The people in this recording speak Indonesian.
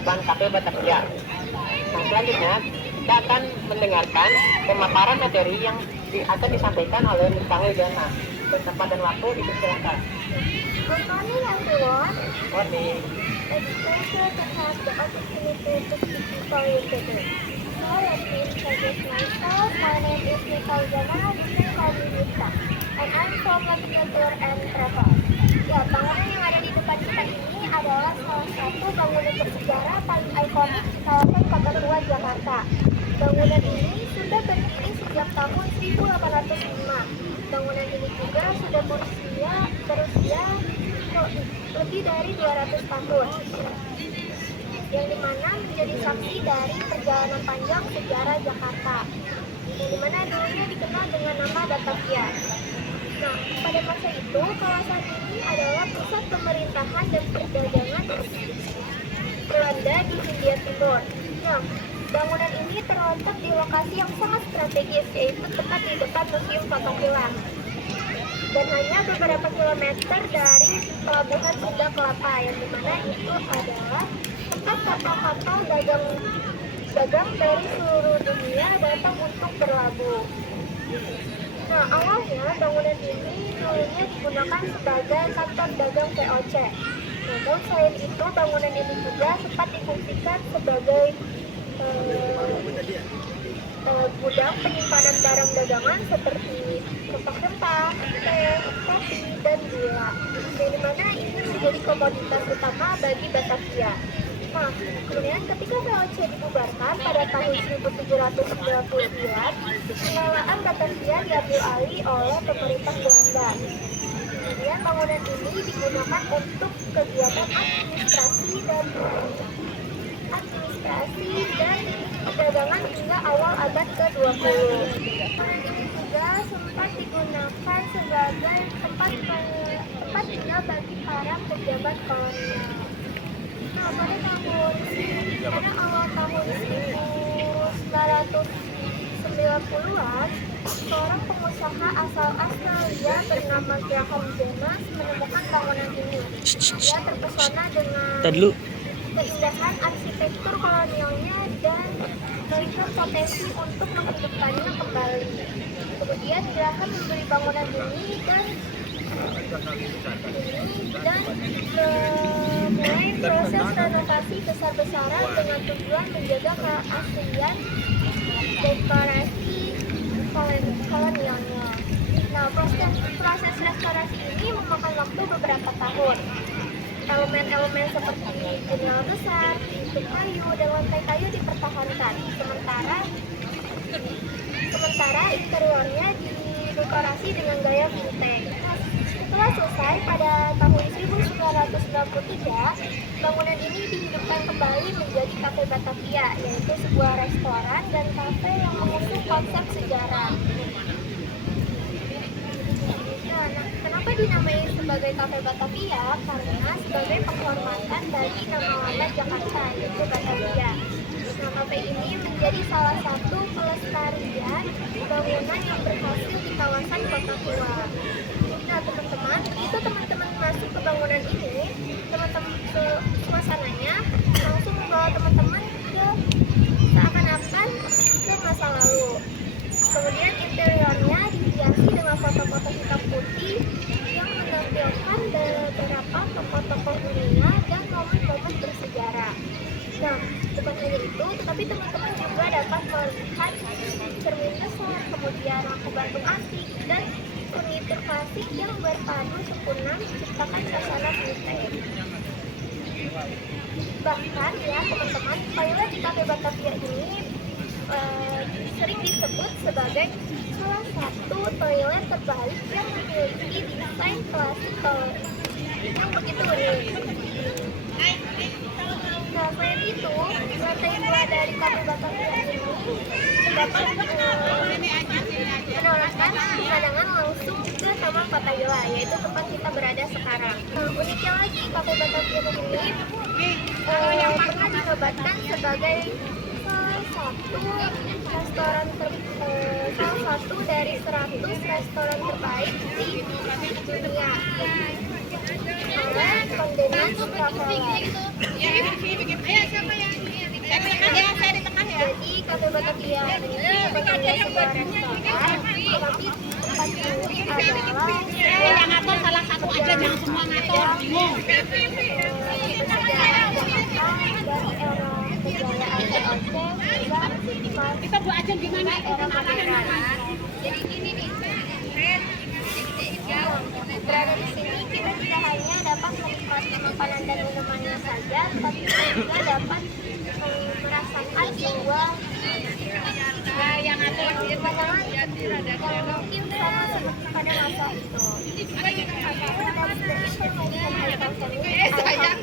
depan Cafe Batavia. Nah, selanjutnya kita akan mendengarkan pemaparan materi yang akan disampaikan oleh Miss Pangli Diana. Tempat dan waktu dipersilakan. Good morning, everyone. Morning. It's a pleasure to have the opportunity to speak before you today. So let me introduce myself. My name is Nicole Diana. You can call me Nita. And I'm from Latitude Tour and Travel. Ya, bangunan yang ada di depan kita ini adalah salah satu bangunan bersejarah paling ikonik di kawasan Kota Tua, Jakarta. Bangunan ini sudah berdiri sejak tahun 1805. Bangunan ini juga sudah berusia lebih dari 200 tahun, yang dimana menjadi saksi dari perjalanan panjang sejarah Jakarta, yang dimana dulunya dikenal dengan nama Batavia. Nah, pada masa itu kawasan ini adalah pusat pemerintahan dan perdagangan Belanda di Hindia Timur. Nah, bangunan ini terletak di lokasi yang sangat strategis, yaitu tepat di depan Museum Fatmawati, dan hanya beberapa kilometer dari pelabuhan Sunda Kelapa, yang dimana itu adalah tempat kapal-kapal dagang dari seluruh dunia datang untuk berlabuh. Nah, awalnya bangunan ini dulunya digunakan sebagai kantor dagang VOC. Namun selain itu, bangunan ini juga sempat difungsikan sebagai gudang penyimpanan barang dagangan seperti rempah-rempah, teh, kopi, dan gula, yang dimana ini menjadi komoditas utama bagi Batavia. Nah, kemudian ketika VOC dibubarkan pada tahun 1799, pengelolaan Batavia diambil alih oleh pemerintah Belanda. Kemudian bangunan ini digunakan untuk kegiatan administrasi dan perdagangan hingga awal abad ke-20. Bangunan ini juga sempat digunakan sebagai tempat tinggal bagi para pejabat kolonial. Nah, pada awal tahun 1990-an, seorang pengusaha asal Australia bernama Graham Jonas menemukan bangunan ini. Dia terpesona dengan keindahan arsitektur kolonialnya dan melihat potensi untuk menghidupkannya kembali. Kemudian Graham membeli bangunan ini dan mulai proses renovasi besar-besaran dengan tujuan menjaga keaslian dekorasi kolonialnya. Nah, proses restorasi ini memakan waktu beberapa tahun. Elemen-elemen seperti jendela besar, pintu kayu, dan lantai kayu dipertahankan. Sementara interiornya didekorasi dengan gaya vintage. Setelah selesai pada tahun 1993, bangunan ini dihidupkan kembali menjadi Cafe Batavia, yaitu sebuah restoran dan kafe yang mengusung konsep sejarah. Nah, kenapa dinamai sebagai Cafe Batavia? Karena sebagai penghormatan bagi nama lama Jakarta, yaitu Batavia. Nah, kafe ini menjadi salah satu pelestarian bangunan yang berhasil di kawasan Kota Tua. Nah, teman-teman masuk ke bangunan ini, suasananya langsung membawa teman-teman ke seakan-akan ke masa lalu. Kemudian interiornya dihiasi dengan foto-foto hitam putih yang menampilkan beberapa tokoh-tokoh dunia dan momen-momen bersejarah. Nah, bukan hanya itu, tetapi teman-teman juga dapat melihat cermin besar, kemudian lampu gantung antik, dan furnitur klasik yang berpadu sempurna menciptakan suasana vintage. Bahkan ya teman-teman, toilet di Cafe Batavia ini sering disebut sebagai salah satu toilet terbaik yang memiliki desain klasik yang begitu unik. Nah, selain itu, lantai 2 dari Cafe Batavia ini dapat menawarkan pemandangan langsung ke Taman Fatmawati, yaitu tempat kita berada sekarang. Uniknya lagi, Cafe Batavia ini pernah dinobatkan sebagai salah satu dari 100 restoran terbaik di dunia oleh Condé finance traveler. Jadi Cafe Batavia ini bukannya sebuah restoran, tetapi tempat ini adalah salah satu aja, jangan semua ngatur, bingung. penjajahan Jakarta dari era kejayaan VOC hingga Kita buat aja gimana era modern. Jadi gini nih. Berada di sini kita tidak hanya dapat menikmati makanan dan minumannya saja, tetapi kita juga dapat merasakan sebuah Yang ada pemandangan yang mungkin sama seperti pada masa itu. Sayang.